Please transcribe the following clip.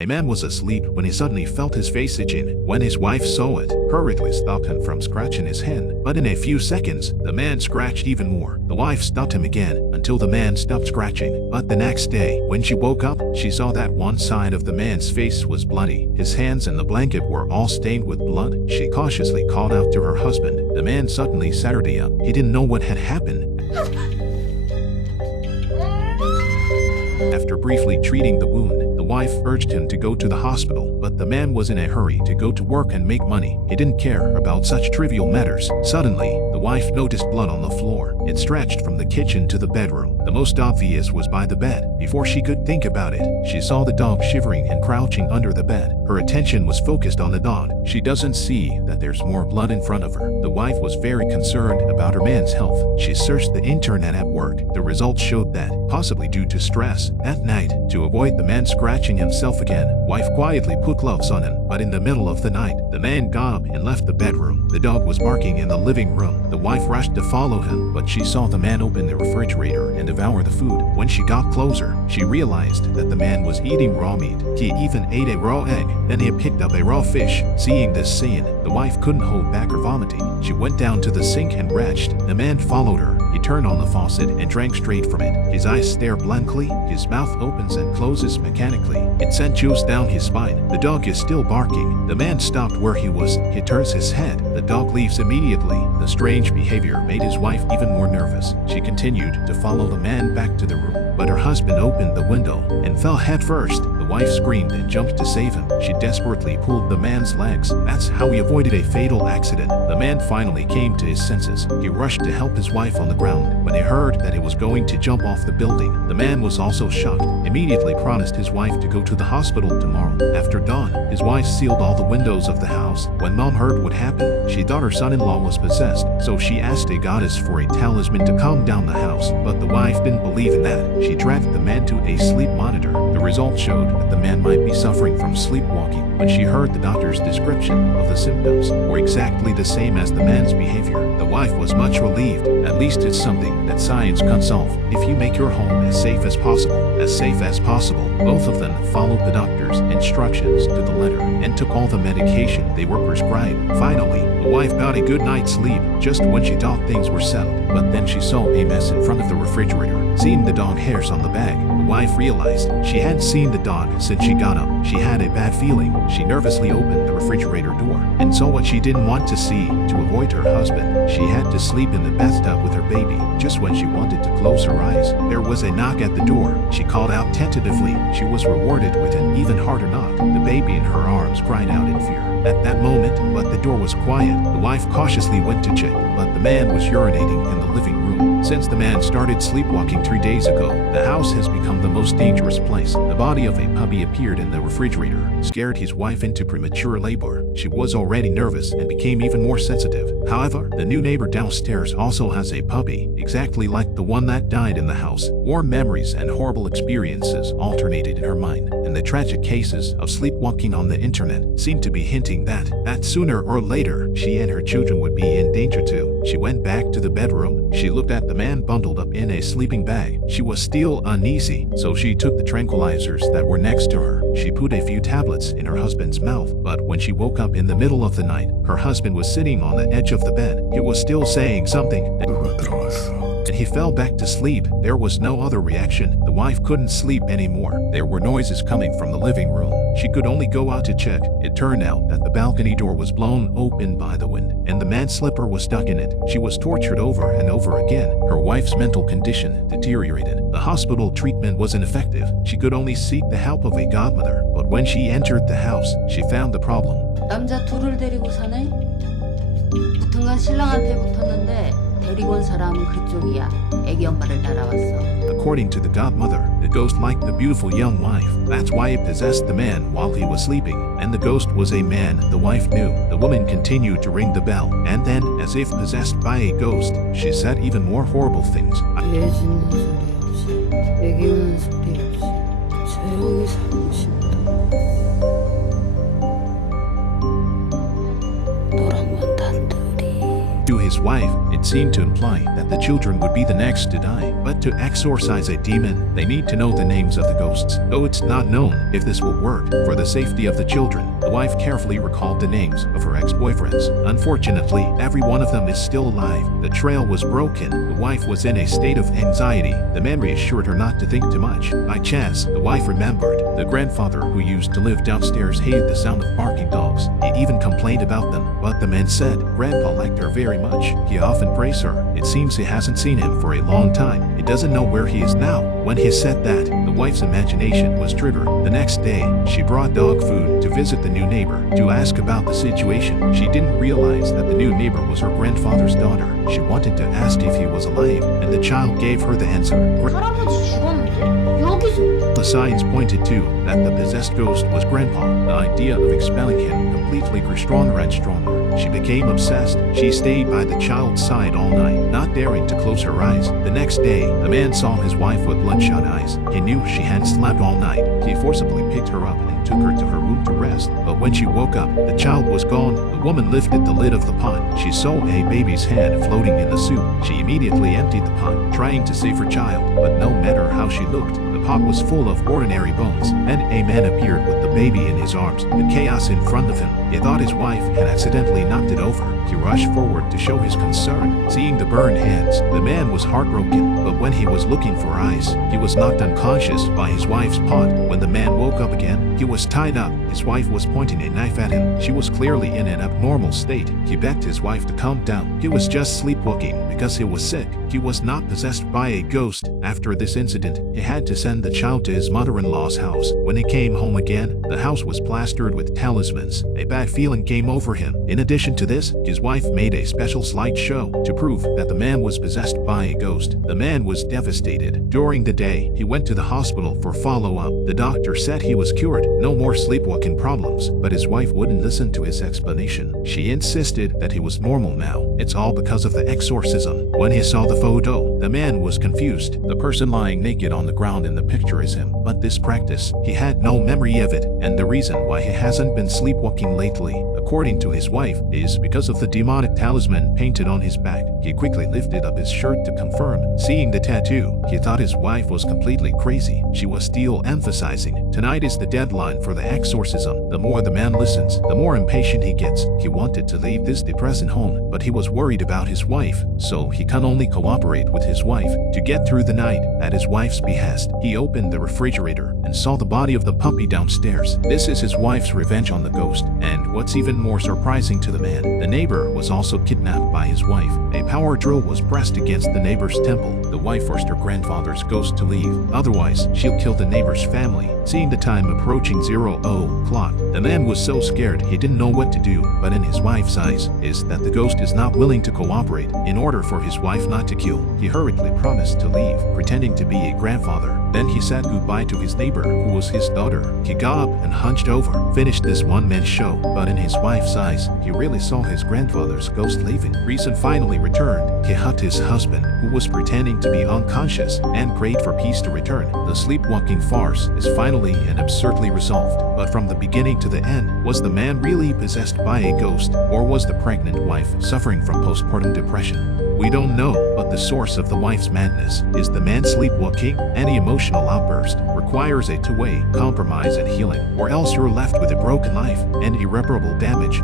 A man was asleep when he suddenly felt his face itching. When his wife saw it, hurriedly stopped him from scratching his hand. But in a few seconds, the man scratched even more. The wife stopped him again until the man stopped scratching. But the next day, when she woke up, she saw that one side of the man's face was bloody. His hands and the blanket were all stained with blood. She cautiously called out to her husband. The man suddenly sat her up. He didn't know what had happened. After briefly treating the wound, the wife urged him to go to the hospital, but the man was in a hurry to go to work and make money. He didn't care about such trivial matters. Suddenly, the wife noticed blood on the floor. It stretched from the kitchen to the bedroom. The most obvious was by the bed. Before she could think about it, she saw the dog shivering and crouching under the bed. Her attention was focused on the dog. She doesn't see that there's more blood in front of her. The wife was very concerned about her man's health. She searched the internet at work. The results showed that, possibly due to stress, at night, to avoid the man scratching himself again, wife quietly put gloves on him. But in the middle of the night, the man got up and left the bedroom. The dog was barking in the living room. The wife rushed to follow him, but she saw the man open the refrigerator and devour the food. When she got closer, she realized that the man was eating raw meat. He even ate a raw egg. Then he picked up a raw fish. Seeing this scene, the wife couldn't hold back her vomiting. She went down to the sink and retched. The man followed her. He turned on the faucet and drank straight from it. His eyes stare blankly. His mouth opens and closes mechanically. It sent chills down his spine. The dog is still barking. The man stopped where he was. He turns his head. The dog leaves immediately. The strange behavior made his wife even more nervous. She continued to follow the man back to the room, but her husband opened the window and fell headfirst. The wife screamed and jumped to save him. She desperately pulled the man's legs. That's how he avoided a fatal accident. The man finally came to his senses. He rushed to help his wife on the ground. When he heard that he was going to jump off the building, the man was also shocked. Immediately promised his wife to go to the hospital tomorrow. After dawn, his wife sealed all the windows of the house. When mom heard what happened, she thought her son-in-law was possessed, so she asked a goddess for a talisman to calm down the house. But the wife didn't believe in that. She dragged the man to a sleep monitor. The results showed that the man might be suffering from sleepwalking. When she heard the doctor's description of the symptoms were exactly the same as the man's behavior, the wife was much relieved. At least it's something that science can solve. If you make your home as safe as possible, both of them followed the doctor's instructions to the letter and took all the medication they were prescribed. Finally, the wife got a good night's sleep just when she thought things were settled. But then she saw a mess in front of the refrigerator. Seeing the dog hairs on the bag, the wife realized she hadn't seen the dog since she got up. She had a bad feeling. She nervously opened the refrigerator door and saw what she didn't want to see. To avoid her husband, she had to sleep in the bathtub with her baby. Just when she wanted to close her eyes, there was a knock at the door. She called out tentatively. She was rewarded with an even harder knock. The baby in her arms cried out in fear. At that moment, but the door was quiet. The wife cautiously went to check, but the man was urinating in the living room. Since the man started sleepwalking 3 days ago, the house has become the most dangerous place. The body of a puppy appeared in the refrigerator, scared his wife into premature labor. She was already nervous and became even more sensitive. However, the new neighbor downstairs also has a puppy, exactly like the one that died in the house. Warm memories and horrible experiences alternated in her mind, and the tragic cases of sleepwalking on the internet seemed to be hinting that sooner or later, she and her children would be in danger too. She went back to the bedroom. She looked at the man bundled up in a sleeping bag. She was still uneasy, so she took the tranquilizers that were next to her. She put a few tablets in her husband's mouth, but when she woke up in the middle of the night, her husband was sitting on the edge of the bed. He was still saying something, and he fell back to sleep. There was no other reaction. The wife couldn't sleep anymore. There were noises coming from the living room. She could only go out to check. It turned out that the balcony door was blown open by the wind, and the man's slipper was stuck in it. She was tortured over and over again. Her wife's mental condition deteriorated. The hospital treatment was ineffective. She could only seek the help of a godmother. But when she entered the house, she found the problem. 남자 둘을 데리고 사네? 붙은 건 신랑한테 붙었는데 데리고 온 사람은 그쪽이야. 애기 엄마를 따라왔어. According to the godmother, the ghost liked the beautiful young wife. That's why it possessed the man while he was sleeping. And the ghost was a man the wife knew. The woman continued to ring the bell. And then, as if possessed by a ghost, she said even more horrible things. 애 짖는 소리 없이, 애기 우는 소리 없이, 조용히 살고 싶다. To his wife, it seemed to imply that the children would be the next to die. But to exorcise a demon, they need to know the names of the ghosts, though it's not known if this will work. For the safety of the children, the wife carefully recalled the names of her ex-boyfriends. Unfortunately, every one of them is still alive. The trail was broken. The wife was in a state of anxiety. The man reassured her not to think too much. By chance, the wife remembered the grandfather who used to live downstairs hated the sound of barking dogs. He even complained about them. But the man said Grandpa liked her very much. He often praised her. It seems he hasn't seen him for a long time. He doesn't know where he is now. When he said that, the wife's imagination was triggered. The next day, she brought dog food to visit the new neighbor to ask about the situation. She didn't realize that the new neighbor was her grandfather's daughter. She wanted to ask if he was alive, and the child gave her the answer. 할아버지 죽었는데 여기서. The signs pointed to that the possessed ghost was Grandpa. The idea of expelling him completely grew stronger and stronger. She became obsessed. She stayed by the child's side all night, not daring to close her eyes. The next day, the man saw his wife with bloodshot eyes. He knew she hadn't slept all night. He forcibly picked her up and took her to her room to rest. But when she woke up, the child was gone. The woman lifted the lid of the pot. She saw a baby's head floating in the soup. She immediately emptied the pot, trying to save her child. But no matter how she looked, the pot was full of ordinary bones, and a man appeared with the baby in his arms, the chaos in front of him. He thought his wife had accidentally knocked it over. He rushed forward to show his concern. Seeing the burned hands, the man was heartbroken, but when he was looking for eyes, he was knocked unconscious by his wife's pot. When the man woke up again, he was tied up. His wife was pointing a knife at him. She was clearly in an abnormal state. He begged his wife to calm down. He was just sleepwalking because he was sick. He was not possessed by a ghost. After this incident, he had to send the child to his mother-in-law's house. When he came home again, the house was plastered with talismans. A bad feeling came over him. In addition to this, his wife made a special slideshow to prove that the man was possessed by a ghost. The man was devastated. During the day, he went to the hospital for follow-up. The doctor said he was cured, no more sleepwalking problems, but his wife wouldn't listen to his explanation. She insisted that he was normal now. It's all because of the exorcism. When he saw the photo, the man was confused. The person lying naked on the ground in the picture is him. But this practice, he had no memory of it, and the reason why he hasn't been sleepwalking lately, according to his wife, is because of the demonic talisman painted on his back. He quickly lifted up his shirt to confirm. Seeing the tattoo, he thought his wife was completely crazy. She was still emphasizing, tonight is the deadline for the exorcism. The more the man listens, the more impatient he gets. He wanted to leave this depressing home, but he was worried about his wife, so he can only cooperate with his wife. To get through the night, at his wife's behest, he opened the refrigerator and saw the body of the puppy downstairs. This is his wife's revenge on the ghost, and what's even more surprising to the man, the neighbor was also kidnapped by his wife. A power drill was pressed against the neighbor's temple. The wife forced her grandfather's ghost to leave, otherwise she'll kill the neighbor's family. Seeing the time approaching 00 o'clock, the man was so scared he didn't know what to do, but in his wife's eyes is that the ghost is not willing to cooperate. In order for his wife not to kill, he hurriedly promised to leave, pretending to be a grandfather. Then he said goodbye to his neighbor, who was his daughter. He got up and hunched over, finished this one-man show, but in his wife's eyes, he really saw his grandfather's ghost leaving. Reason finally returned. He hugged his husband, who was pretending to be unconscious, and prayed for peace to return. The sleepwalking farce is finally and absurdly resolved. But from the beginning to the end, was the man really possessed by a ghost, or was the pregnant wife suffering from postpartum depression? We don't know, but the source of the wife's madness is the man sleepwalking. Any emotional outburst requires a two-way compromise and healing, or else you're left with a broken life and irreparable damage.